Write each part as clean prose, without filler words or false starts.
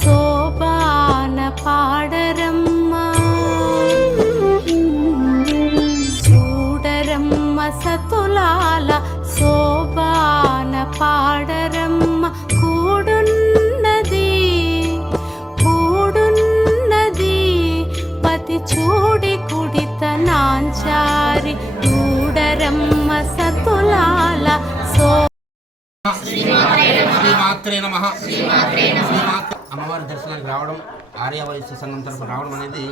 శోభాన పాడరమ్మ చూడరమ్మ సతులాల శోభాన పాడరమ్మ కూడున్నది పతి చూడి కుడిత నాంచారి చూడరమ్మ సతులాల శ్రీమాత్రే నమః. అమ్మవారి దర్శనానికి రావడం, ఆర్య వైశ్య సంఘం తరఫున రావడం అనేది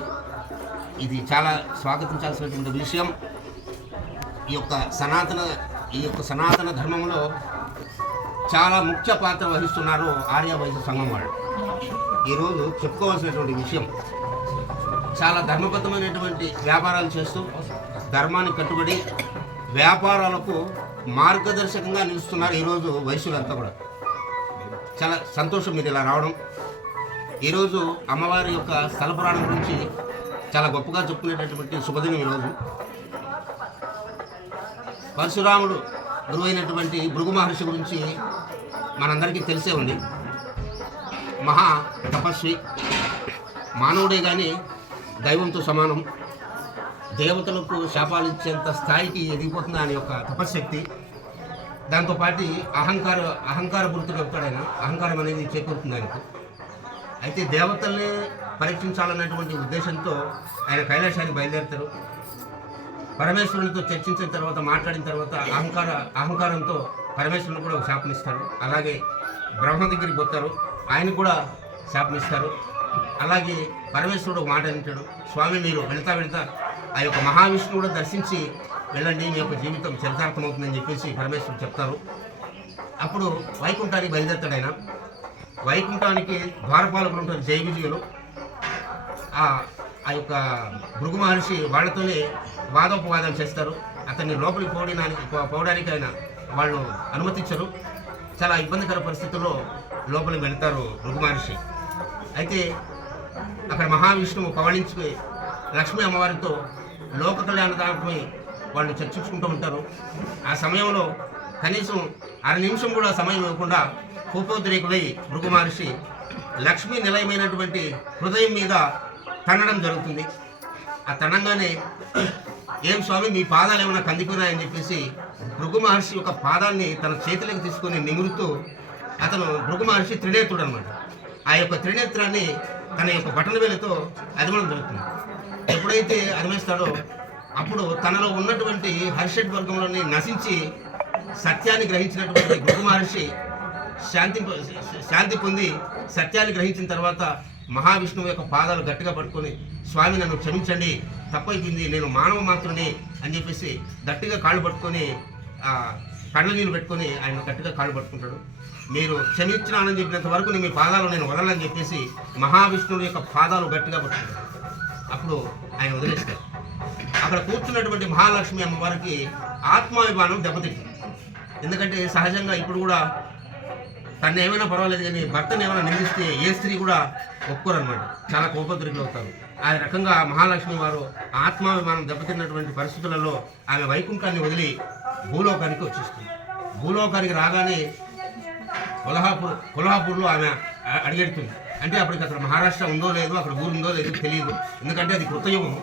ఇది చాలా స్వాగతించాల్సినటువంటి విషయం. ఈ యొక్క సనాతన ధర్మంలో చాలా ముఖ్య పాత్ర వహిస్తున్నారు ఆర్య వైశ్య సంఘం వాళ్ళు. ఈరోజు చెప్పుకోవాల్సినటువంటి విషయం, చాలా ధర్మబద్ధమైనటువంటి వ్యాపారాలు చేస్తూ ధర్మానికి కట్టుబడి వ్యాపారాలకు మార్గదర్శకంగా నిలుస్తున్నారు ఈరోజు వైశ్యులంతా కూడా. చాలా సంతోషం మీరు ఇలా రావడం. ఈరోజు అమ్మవారి యొక్క స్థల పురాణం గురించి చాలా గొప్పగా చెప్పుకునేటటువంటి శుభదినం. ఈరోజు పరశురాముడు గురువైనటువంటి భృగు మహర్షి గురించి మనందరికీ తెలిసే ఉంది. మహా తపస్వి, మానవుడే కానీ దైవంతో సమానం, దేవతలకు శాపాలు ఇచ్చేంత స్థాయికి ఎదిగిపోతుంది ఆయన యొక్క తపశ్శక్తి. దాంతోపాటు అహంకార గుర్తులు చెప్తాడు ఆయన. అహంకారం అనేది చేకూరుతుంది ఆయనకు. అయితే దేవతల్ని పరీక్షించాలన్నటువంటి ఉద్దేశంతో ఆయన కైలాసానికి బయలుదేరుతారు. పరమేశ్వరునితో చర్చించిన తర్వాత, మాట్లాడిన తర్వాత అహంకారంతో పరమేశ్వరుని కూడా ఒక శాపనిస్తారు. అలాగే బ్రహ్మ దగ్గరికి పోతారు, ఆయన కూడా శాపనిస్తారు. అలాగే పరమేశ్వరుడు ఒక మాట అంటాడు, స్వామి మీరు వెళ్తా ఆ యొక్క మహావిష్ణువు కూడా దర్శించి వెళ్ళండి, మీ యొక్క జీవితం చరితార్థమవుతుందని చెప్పేసి పరమేశ్వరుడు చెప్తారు. అప్పుడు వైకుంఠానికి బయలుదేరుతాడు ఆయన. వైకుంఠానికి ద్వారపాలకులు ఉంటారు, జయ విజయులు. ఆ యొక్క భృగు మహర్షి వాళ్ళతోనే వాదోపవాదాలు చేస్తారు. అతన్ని లోపలికి పోవడానికి ఆయన వాళ్ళు అనుమతించరు. చాలా ఇబ్బందికర పరిస్థితుల్లో లోపలికి వెళ్తారు భృగు మహర్షి. అయితే అక్కడ మహావిష్ణువు పవళించి లక్ష్మీ అమ్మవారితో లోక కళ్యాణార్థమై వాళ్ళు చర్చించుకుంటూ ఉంటారు. ఆ సమయంలో కనీసం అర నిమిషం కూడా సమయం ఇవ్వకుండా కోపోద్రేకులై భృగు మహర్షి లక్ష్మీ నిలయమైనటువంటి హృదయం మీద తన్నడం జరుగుతుంది. ఆ తనంగానే ఏం స్వామి మీ పాదాలు ఏమైనా కందిపోయినాయని చెప్పేసి భృగు మహర్షి యొక్క పాదాన్ని తన చేతిలోకి తీసుకొని నిమురుతూ, అతను భృగు మహర్షి త్రినేత్రుడు అనమాట. ఆ యొక్క త్రినేత్రాన్ని తన యొక్క బటన్ వేలుతో అదిమడం జరుగుతుంది. ఎప్పుడైతే అదిమేస్తాడో అప్పుడు తనలో ఉన్నటువంటి హర్షడ్ వర్గంలోని నశించి సత్యాన్ని గ్రహించినటువంటి భృగు మహర్షి శాంతి పొంది సత్యాన్ని గ్రహించిన తర్వాత మహావిష్ణువు యొక్క పాదాలు గట్టిగా పట్టుకొని, స్వామి నన్ను క్షమించండి, తప్పైపోయింది, నేను మానవ మాత్రుని అని చెప్పేసి గట్టిగా కాళ్ళు పట్టుకొని కళ్ళ నీళ్ళు పెట్టుకొని ఆయన గట్టిగా కాళ్ళు పట్టుకుంటాడు. మీరు క్షమించినానని చెప్పినంత వరకు మీ పాదాలు నేను వదలని చెప్పేసి మహావిష్ణువు యొక్క పాదాలు గట్టిగా పట్టుకుంటాడు. అప్పుడు ఆయన వదిలేస్తారు. అక్కడ కూర్చున్నటువంటి మహాలక్ష్మి అమ్మవారికి ఆత్మాభిమానం దెబ్బతింటుంది. ఎందుకంటే సహజంగా ఇప్పుడు కూడా తను ఏమైనా పర్వాలేదు కానీ భర్తను ఏమైనా నిందిస్తే ఏ స్త్రీ కూడా ఒప్పుకోరనమాట, చాలా కోపద్రికులు అవుతారు. ఆ రకంగా మహాలక్ష్మి వారు ఆత్మాభిమానం దెబ్బతిన్నటువంటి పరిస్థితులలో ఆమె వైకుంఠాన్ని వదిలి భూలోకానికి వచ్చేస్తుంది. భూలోకానికి రాగానే కొల్హాపూర్లో ఆమె అడిగెడుతుంది. అంటే అప్పటికి అక్కడ మహారాష్ట్ర ఉందో లేదో, అక్కడ ఊరు ఉందో లేదో తెలియదు. ఎందుకంటే అది కృతయుగం.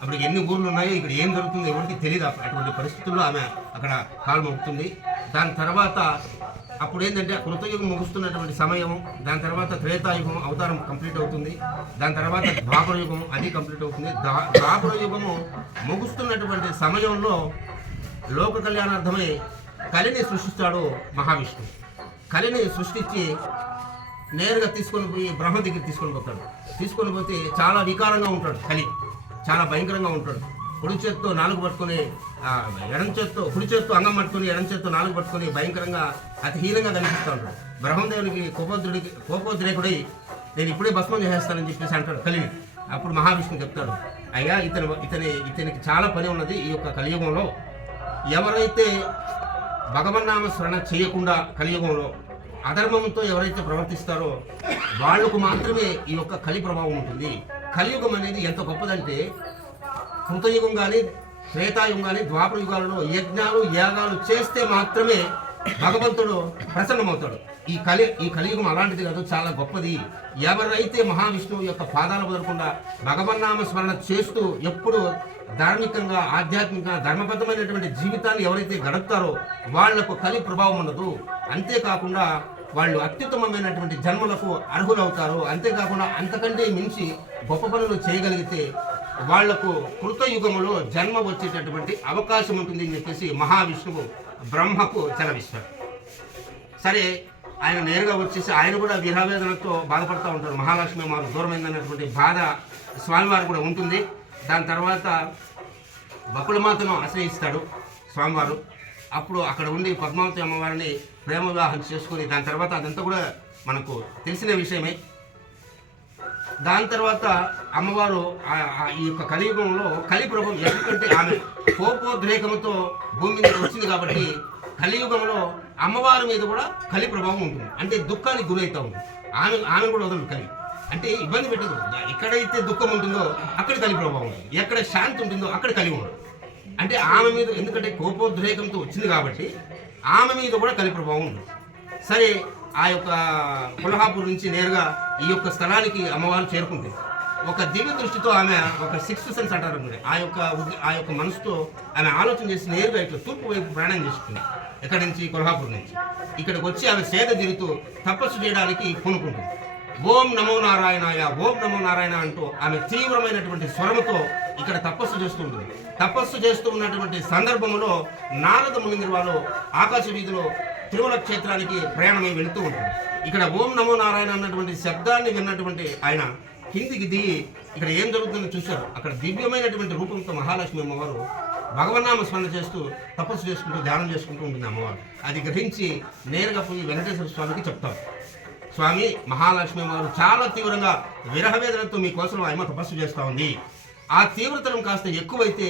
అప్పటికి ఎన్ని ఊర్లు ఉన్నాయో, ఇక్కడ ఏం జరుగుతుందో ఎవరికి తెలియదు. అటువంటి పరిస్థితుల్లో ఆమె అక్కడ కాలు మోపుతుంది. దాని తర్వాత అప్పుడు ఏంటంటే కృతయుగం ముగుస్తున్నటువంటి సమయం. దాని తర్వాత త్రేతాయుగం అవతారం కంప్లీట్ అవుతుంది. దాని తర్వాత ద్వాపర యుగం అది కంప్లీట్ అవుతుంది. ద్వాపర యుగము ముగుస్తున్నటువంటి సమయంలో లోక కళ్యాణార్థమై కలిని సృష్టిస్తాడు మహావిష్ణువు. కలిని సృష్టించి నేరుగా తీసుకొని పోయి బ్రహ్మ దగ్గర తీసుకొని పోతే చాలా వికారంగా ఉంటాడు కలి, చాలా భయంకరంగా ఉంటాడు. కుడి చేత్తో నాలుగు పట్టుకొని కుడి చేత్తో అంగం పట్టుకొని ఎడం చేత్తో నాలుగు పట్టుకొని భయంకరంగా అతి హీనంగా కనిపిస్తూ ఉంటాడు. బ్రహ్మదేవునికి కోపోద్రేకుడై నేను ఇప్పుడే భస్మం చేసేస్తానని చెప్పేసి అంటాడు కలిని. అప్పుడు మహావిష్ణువు చెప్తాడు, అయ్యా ఇతనికి చాలా పని ఉన్నది ఈ యొక్క కలియుగంలో. ఎవరైతే భగవన్నామ స్మరణ చేయకుండా కలియుగంలో అధర్మంతో ఎవరైతే ప్రవర్తిస్తారో వాళ్లకు మాత్రమే ఈ యొక్క కలి ప్రభావం ఉంటుంది. కలియుగం అనేది ఎంత గొప్పదంటే కృతయుగం కానీ త్రేతాయుగం కానీ ద్వాపర యుగాలలో యజ్ఞాలు యాగాలు చేస్తే మాత్రమే భగవంతుడు ప్రసన్నమవుతాడు. ఈ కలియుగం అలాంటిది కాదు, చాలా గొప్పది. ఎవరైతే మహావిష్ణువు యొక్క పాదాలు వదలకుండా భగవన్నామ స్మరణ చేస్తూ ఎప్పుడు ధార్మికంగా ఆధ్యాత్మికంగా ధర్మబద్ధమైనటువంటి జీవితాన్ని ఎవరైతే గడుపుతారో వాళ్లకు కలి ప్రభావం ఉండదు. అంతేకాకుండా వాళ్ళు అత్యుత్తమమైనటువంటి జన్మలకు అర్హులవుతారు. అంతేకాకుండా అంతకంటే మించి గొప్ప పనులు చేయగలిగితే వాళ్లకు కృతయుగములో జన్మ వచ్చేటటువంటి అవకాశం ఉంటుంది అని చెప్పేసి మహావిష్ణువు బ్రహ్మకు సెలవిస్తాడు. సరే, ఆయన నేరుగా వచ్చేసి ఆయన కూడా విరహవేదనతో బాధపడుతూ ఉంటారు. మహాలక్ష్మి మాకు దూరమైందన్నటువంటి బాధ స్వామివారు కూడా ఉంటుంది. దాని తర్వాత బకుళమాతను ఆశ్రయిస్తాడు స్వామివారు. అప్పుడు అక్కడ ఉండి పద్మావతి అమ్మవారిని ప్రేమ వివాహం చేసుకుని దాని తర్వాత అదంతా కూడా మనకు తెలిసిన విషయమే. దాని తర్వాత అమ్మవారు ఈ యొక్క కలియుగంలో కలిప్రభం, ఎందుకంటే ఆమె కోపోద్రేకముతో భూమి మీద వచ్చింది కాబట్టి కలియుగంలో అమ్మవారి మీద కూడా కలి ప్రభావం ఉంటుంది. అంటే దుఃఖానికి గురవుతూ ఉంటుంది. ఆమె కూడా వదలదు కలి, అంటే ఇబ్బంది పెట్టదు. ఎక్కడైతే దుఃఖం ఉంటుందో అక్కడ కలి ప్రభావం ఉంటుంది, ఎక్కడ శాంతి ఉంటుందో అక్కడ కలిగి ఉంటుంది. అంటే ఆమె మీద, ఎందుకంటే కోపోద్రేకంతో వచ్చింది కాబట్టి ఆమె మీద కూడా కలి ప్రభావం ఉంటుంది. సరే, ఆ యొక్క కొల్హాపూర్ నుంచి నేరుగా ఈ యొక్క స్థలానికి అమ్మవారు చేరుకుంటుంది. ఒక దివ్య దృష్టితో ఆమె ఒక సిక్స్త్ సెన్స్ అంటారు, ఆ యొక్క మనసుతో ఆమె ఆలోచన చేసి నేరుగా ఇట్లా తూర్పు వైపు ప్రయాణం చేసుకుంది. ఎక్కడి నుంచి? కొల్హాపూర్ నుంచి. ఇక్కడికి వచ్చి ఆమె సేద తిరుగుతూ తపస్సు చేయడానికి పూనుకుంటుంది. ఓం నమో నారాయణాయ, ఓం నమో నారాయణ అంటూ ఆమె తీవ్రమైనటువంటి స్వరముతో ఇక్కడ తపస్సు చేస్తూ ఉంటుంది. తపస్సు చేస్తూ ఉన్నటువంటి సందర్భంలో నారద మునీంద్రుల వారు ఆకాశ వీధిలో తిరుమల క్షేత్రానికి ప్రయాణమై వెళుతూ ఉంటుంది. ఇక్కడ ఓం నమో నారాయణ అన్నటువంటి శబ్దాన్ని విన్నటువంటి ఆయన కిందికి దిగి ఇక్కడ ఏం జరుగుతుందో చూశారు. అక్కడ దివ్యమైనటువంటి రూపంతో మహాలక్ష్మి అమ్మవారు భగవన్నామ స్మరణ చేస్తూ తపస్సు చేసుకుంటూ ధ్యానం చేసుకుంటూ ఉంటుంది అమ్మవారు. అది గ్రహించి నేరుగా పోయి వెంకటేశ్వర స్వామికి చెప్తారు. స్వామి, మహాలక్ష్మి అమ్మవారు చాలా తీవ్రంగా విరహవేదనతో మీకోసం ఆమె తపస్సు చేస్తూ ఉంది. ఆ తీవ్రతరం కాస్త ఎక్కువైతే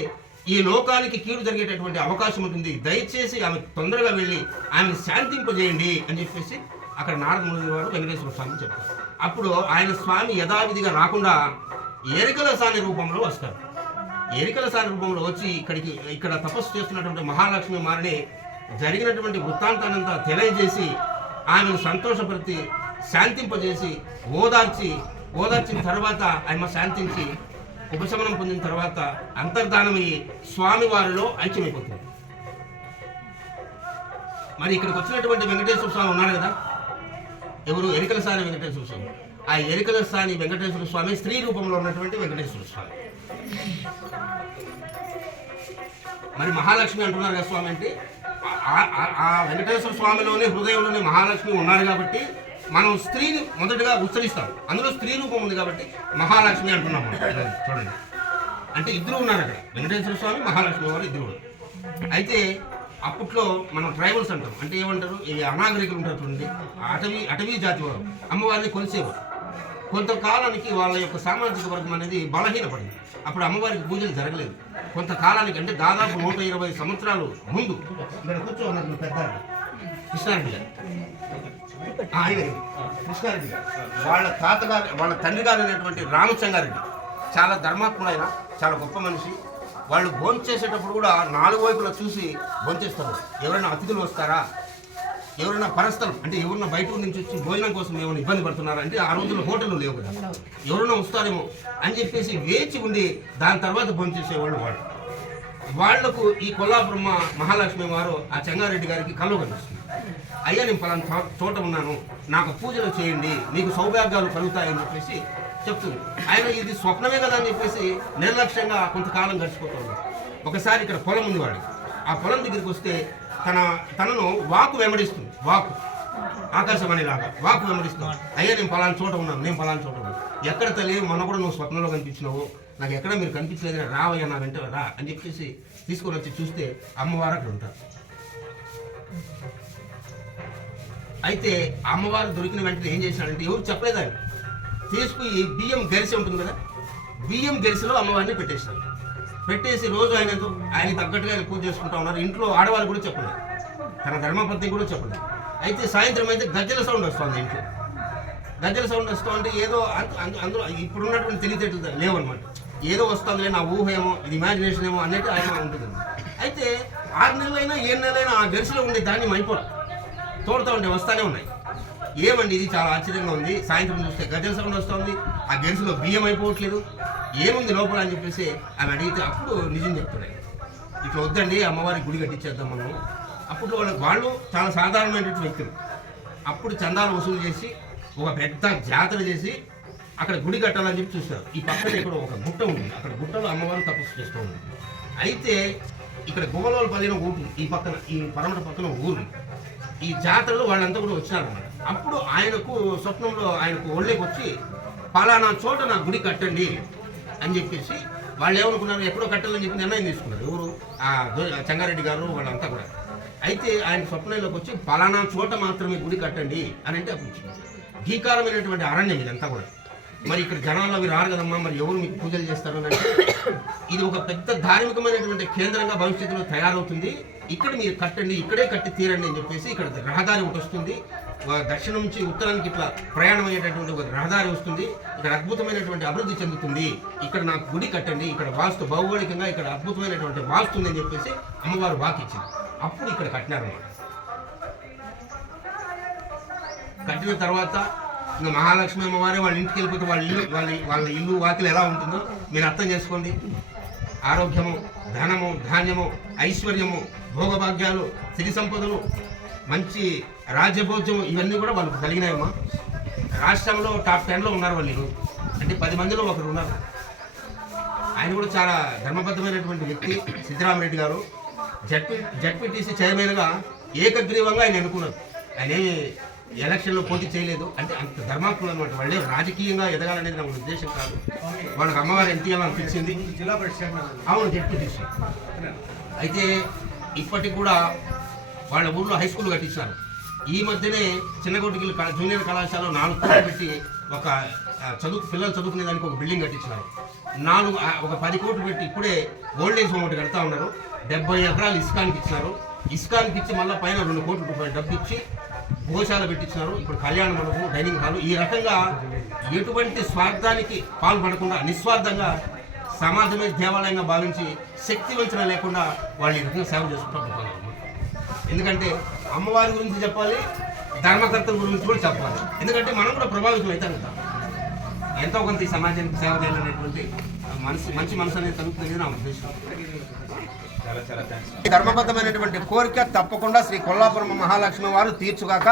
ఈ లోకానికి కీడు జరిగేటటువంటి అవకాశం ఉంటుంది. దయచేసి ఆమె తొందరగా వెళ్ళి ఆమెను శాంతింపజేయండి అని చెప్పేసి అక్కడ నారద ముని వారు వెంకటేశ్వర స్వామి చెప్తారు. అప్పుడు ఆయన స్వామి యథావిధిగా రాకుండా ఎరికల సాని రూపంలో వస్తారు. ఎరికల సాని రూపంలో వచ్చి ఇక్కడ తపస్సు చేస్తున్నటువంటి మహాలక్ష్మి మారిని జరిగినటువంటి వృత్తాంతానంతా తెలియజేసి ఆమెను సంతోషపరిచి శాంతింపజేసి ఓదార్చిన తర్వాత ఆమె శాంతించి ఉపశమనం పొందిన తర్వాత అంతర్ధానమయ్యి స్వామివారిలో ఐక్యమైపోతుంది. మరి ఇక్కడికి వచ్చినటువంటి వెంకటేశ్వర స్వామి ఉన్నారు కదా, ఎవరు? ఎరికల సాని వెంకటేశ్వర స్వామి. ఆ ఎరికల సాని వెంకటేశ్వర స్వామి స్త్రీ రూపంలో ఉన్నటువంటి వెంకటేశ్వర స్వామి. మరి మహాలక్ష్మి అంటున్నారు కదా స్వామి అంటే, ఆ వెంకటేశ్వర స్వామిలోనే హృదయంలోనే మహాలక్ష్మి ఉన్నారు కాబట్టి మనం స్త్రీని మొదటగా ఉచ్చరిస్తాం. అందులో స్త్రీ రూపం ఉంది కాబట్టి మహాలక్ష్మి అంటున్నాం. చూడండి, అంటే ఇద్దరు ఉన్నారు అక్కడ, వెంకటేశ్వర స్వామి, మహాలక్ష్మి వారు ఇద్దరు. అయితే అప్పట్లో మనం ట్రైబల్స్ అంటాం, అంటే ఏమంటారు, ఈ అనాగరికులు ఉంటారు చూడండి, అటవీ జాతి వారు అమ్మవారిని కొలిసేవారు. కొంతకాలానికి వాళ్ళ యొక్క సామాజిక వర్గం అనేది బలహీనపడింది. అప్పుడు అమ్మవారికి పూజలు జరగలేదు. కొంతకాలానికి, అంటే దాదాపు 120 సంవత్సరాలు ముందు ఇక్కడ కూర్చోన్నట్లు పెద్ద కృష్ణారెడ్డి గారు, కృష్ణారెడ్డి గారు వాళ్ళ తండ్రి గారు అయినటువంటి రామచంగారెడ్డి చాలా ధర్మాత్ముడైన చాలా గొప్ప మనిషి. వాళ్ళు భోంచేసేటప్పుడు కూడా 4 వైపులా చూసి భోంచేస్తారు. ఎవరైనా అతిథులు వస్తారా, ఎవరైనా పరస్థలం, అంటే ఎవరైనా బయట నుంచి వచ్చి భోజనం కోసం ఏమైనా ఇబ్బంది పడుతున్నారా, అంటే ఆ రోజుల్లో హోటళ్ళు లేవు కదా, ఎవరైనా వస్తారేమో అని చెప్పేసి వేచి ఉండి దాని తర్వాత భోంచేసేవాళ్ళు. వాళ్లకు ఈ కొల్లాపురం మహాలక్ష్మి వారు ఆ చెంగారెడ్డి గారికి కళ్ళు కనిపిస్తుంది. అయ్యా, నేను పలానా చోట ఉన్నాను, నాకు పూజలు చేయండి, నీకు సౌభాగ్యాలు కలుగుతాయని చెప్పేసి చెప్తుంది. ఆయన ఇది స్వప్నమే కదా అని చెప్పేసి నిర్లక్ష్యంగా కొంతకాలం గడిచిపోతుంది. ఒకసారి ఇక్కడ పొలం ఉంది వాడికి, ఆ పొలం దగ్గరికి వస్తే తనను వాకు వెంబడిస్తుంది. వాకు ఆకాశవాణిలాగా వాకు వెంబడిస్తుంది. అయ్యా, నేను పలానా చోట ఉన్నాను, నేను పలానా చోట ఉన్నాను. ఎక్కడ తల్లి, మొన్న కూడా నువ్వు స్వప్నంలో కనిపించినావు, నాకు ఎక్కడ మీరు కనిపించలేదు, రావయ్యా నా వెంట రా అని చెప్పేసి తీసుకొని వచ్చి చూస్తే అమ్మవారు అక్కడ ఉంటారు. అయితే అమ్మవారు దొరికిన వెంటనే ఏం చేశాడంటే, ఎవరు చెప్పలేదు, ఆయన తీసుకుని బియ్యం గరిసె ఉంటుంది కదా, బియ్యం గరిసెలో అమ్మవారిని పెట్టేసి రోజు ఆయన తగ్గట్టుగా ఆయన పూజ చేసుకుంటా ఉన్నారు. ఇంట్లో ఆడవాళ్ళు కూడా చెప్పలేదు, తన ధర్మపత్ని కూడా చెప్పలేదు. అయితే సాయంత్రం అయితే గజ్జల సౌండ్ వస్తుంది. ఇంట్లో గజ్జల సౌండ్ వస్తూ ఉంటే ఏదో అందులో ఇప్పుడున్నటువంటి తెలివితేటలు లేవన్నమాట. ఏదో వస్తుంది, నా ఊహ ఏమో, ఇది ఇమాజినేషన్ ఏమో అన్నట్టు ఆయన ఉంటుంది. అయితే 6 నెలలైనా 7 నెలలైనా ఆ గరిసెలో ఉండే ధాన్యం అయిపోవాలి. తోడుతూ ఉంటే వస్తానే ఉన్నాయి. ఏమండి ఇది చాలా ఆశ్చర్యంగా ఉంది, సాయంత్రం చూస్తే గజల సౌండ్ వస్తుంది, ఆ గెలుసులో బియ్యం అయిపోవట్లేదు, ఏముంది లోపల అని చెప్పేసి ఆమె అడిగితే అప్పుడు నిజం చెప్తున్నాయి, ఇట్లా వద్దండి అమ్మవారికి గుడి కట్టించేద్దాం మనం. అప్పుడు వాళ్ళు చాలా సాధారణమైనటువంటి వ్యక్తులు. అప్పుడు చందాలు వసూలు చేసి ఒక పెద్ద జాతర చేసి అక్కడ గుడి కట్టాలని చెప్పి చూస్తారు. ఈ పక్కన ఇక్కడ ఒక గుట్ట ఉంటుంది, అక్కడ గుట్టలో అమ్మవారు తపస్సు చేస్తూ ఉంటుంది. అయితే ఇక్కడ గోలోల పల్లిన ఊరు, ఈ పక్కన ఈ పరమట పక్కన ఊరు, ఈ జాతరలో వాళ్ళంతా కూడా వచ్చినారన్నమాట. అప్పుడు ఆయనకు స్వప్నంలో ఆయనకు ఒళ్ళేకి వచ్చి పలానా చోట నా గుడి కట్టండి అని చెప్పేసి వాళ్ళు ఏమనుకున్నారు, ఎక్కడో కట్టాలని చెప్పి నిర్ణయం తీసుకున్నారు. ఎవరు చెంగారెడ్డి గారు వాళ్ళంతా కూడా. అయితే ఆయన స్వప్నంలోకి వచ్చి పలానా చోట మాత్రమే గుడి కట్టండి అని అంటే అప్పుడు భీకారమైనటువంటి అరణ్యం ఇదంతా కూడా. మరి ఇక్కడ జనాలు అవి రారు కదమ్మా, మరి ఎవరు మీకు పూజలు చేస్తారు అని అంటే ఇది ఒక పెద్ద ధార్మికమైనటువంటి కేంద్రంగా భవిష్యత్తులో తయారవుతుంది, ఇక్కడ మీరు కట్టండి, ఇక్కడే కట్టి తీరండి అని చెప్పేసి ఇక్కడ రహదారి ఒకటి వస్తుంది, దక్షిణం నుంచి ఉత్తరానికి ఇట్లా ప్రయాణం అయ్యేటటువంటి ఒక రహదారి వస్తుంది, ఇక్కడ అద్భుతమైనటువంటి అభివృద్ధి చెందుతుంది, ఇక్కడ నాకు గుడి కట్టండి, ఇక్కడ వాస్తు భౌగోళికంగా ఇక్కడ అద్భుతమైనటువంటి వాస్తు ఉంది అని చెప్పేసి అమ్మవారు వాకిచ్చింది. అప్పుడు ఇక్కడ కట్టినారన్నమాట. కట్టిన తర్వాత ఇంకా మహాలక్ష్మి అమ్మవారే వాళ్ళ ఇంటికి వెళ్ళిపోతే వాళ్ళ ఇల్లు వాకిలు ఎలా ఉంటుందో మీరు అర్థం చేసుకోండి. ఆరోగ్యము, ధనము, ధాన్యము, ఐశ్వర్యము, భోగభాగ్యాలు, సిరి సంపదలు, మంచి రాజ్యభోజ్యము ఇవన్నీ కూడా వాళ్ళకు కలిగినాయమ్మా. రాష్ట్రంలో టాప్ 10లో ఉన్నారు వాళ్ళు, అంటే 10 మందిలో ఒకరు ఉన్నారు. ఆయన కూడా చాలా ధర్మబద్ధమైనటువంటి వ్యక్తి సిద్ధరామరెడ్డి గారు. జడ్పీటీసీ చైర్మన్గా ఏకగ్రీవంగా ఆయన ఎన్నుకున్నారు. ఆయన ఎలక్షన్లో పోటీ చేయలేదు, అంటే అంత ధర్మాత్ములు అనమాట. వాళ్ళే రాజకీయంగా ఎదగాలనేది నా ఉద్దేశం కాదు, వాళ్ళకి అమ్మవారు ఎంత అనిపించింది. అవును, జడ్పీటీసీ. అయితే ఇప్పటికి కూడా వాళ్ళ ఊళ్ళో హై స్కూల్ కట్టించారు. ఈ మధ్యనే చిన్నగొడ్డికి జూనియర్ కళాశాల 4 కోట్లు పెట్టి ఒక పిల్లలు చదువుకునే దానికి ఒక బిల్డింగ్ కట్టించినారు. ఒక 10 కోట్లు పెట్టి ఇప్పుడే ఓల్డ్ ఏజ్ హోమ్ ఒకటి కడతా ఉన్నారు. 70 ఎకరాలు ఇస్కాన్కి ఇచ్చినారు. ఇస్కాన్కి ఇచ్చి మళ్ళీ పైన 2 కోట్ల రూపాయలు డబ్బు ఇచ్చి గోశాల పెట్టించినారు. ఇప్పుడు కళ్యాణ మండపం, డైనింగ్ హాల్, ఈ రకంగా ఎటువంటి స్వార్థానికి పాల్పడకుండా నిస్వార్థంగా సమాజమే దేవాలయంగా భావించి శక్తి వంచన లేకుండా వాళ్ళు ఈ రకంగా సేవ చేసుకుంటూ. ఎందుకంటే అమ్మవారి గురించి చెప్పాలి, ధర్మకర్తల గురించి కూడా చెప్పాలి. ఎందుకంటే మనం కూడా ప్రభావితం అవుతాం కదా, ఎంతో కొంత ఈ సమాజానికి సేవ చేయాలనేటువంటి మంచి మనసు అనేది కలుగుతుంది నా ఉద్దేశం. ధర్మబద్ధమైనటువంటి కోరిక తప్పకుండా శ్రీ కొల్లాపురం మహాలక్ష్మి వారు తీర్చుగాక.